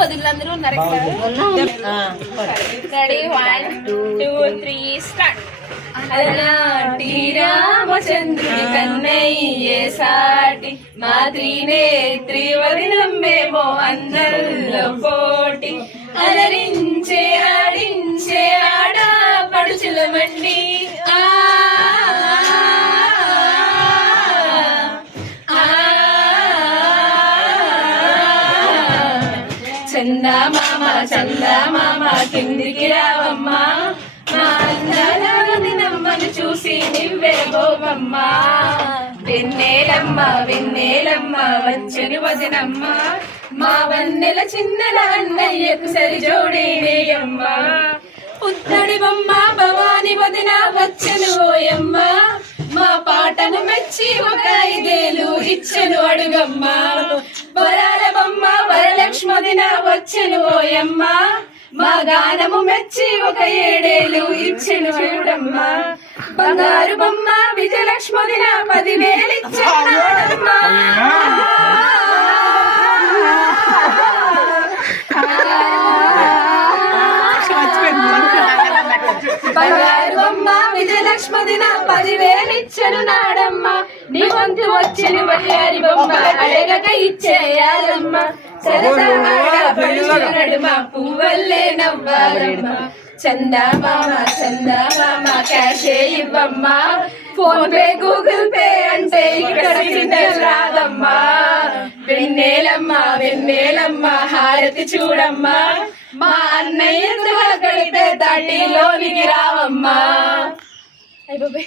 వదిలందరూ ఉన్నారు. 1 2 3 స్టార్ట్. అలాంటి రామచంద్రుడి కన్నయ్యే సాటి మా త్రినేత్రి వదినమ్మేమో అందరిలో పోటీ అలరించే ఆడించే ఆడ పడుచులమండి. చందమామ చందమామ కిందికి రావమ్మా మా అందాల వదినమ్మను చూసి నివ్వే గోవమ్మ. వెన్నెలమ్మ వెన్నెలమ్మ వచ్చెను వదినమ్మ మా వన్నెల చిన్నల అన్నయ్యకు సరి జోడేనేయమ్మ. పుత్తడి బొమ్మ భవాని వదిన వచ్చెను ఓయమ్మ మా పాటను మెచ్చి ఒక 5 ఏళ్ళు ఇచ్చెను అడుగమ్మ. వరాల బొమ్మ వరలక్ష్మి వదిన వచ్చెను ఓయమ్మ మా గానము మెచ్చి ఒక 7 ఏళ్ళు ఇచ్చెను చూడమ్మ. బంగారు బొమ్మ విజయలక్ష్మి వదిన 10,000 ఇచ్చెను. బంగారు బొమ్మ విజయలక్ష్మి వదిన 10,000 ఇచ్చెను నాడమ్మ. నీ వంతు వచ్చెను వయ్యారి బొమ్మ అడగక ఇచ్చేయాలమ్మ. సరదా పువ్వల్లే నవ్వాలమ్మ. చందమామ చందమామ క్యాషే ఇవ్వమ్మా. ఫోన్ పే గూగుల్ పే అంటే ఇక్కడ రాదమ్మా. వెన్నెలమ్మ వెన్నెలమ్మ హారతి చూడమ్మా మా అన్నయ్య కడితే దాటిలోనికి రావమ్మా.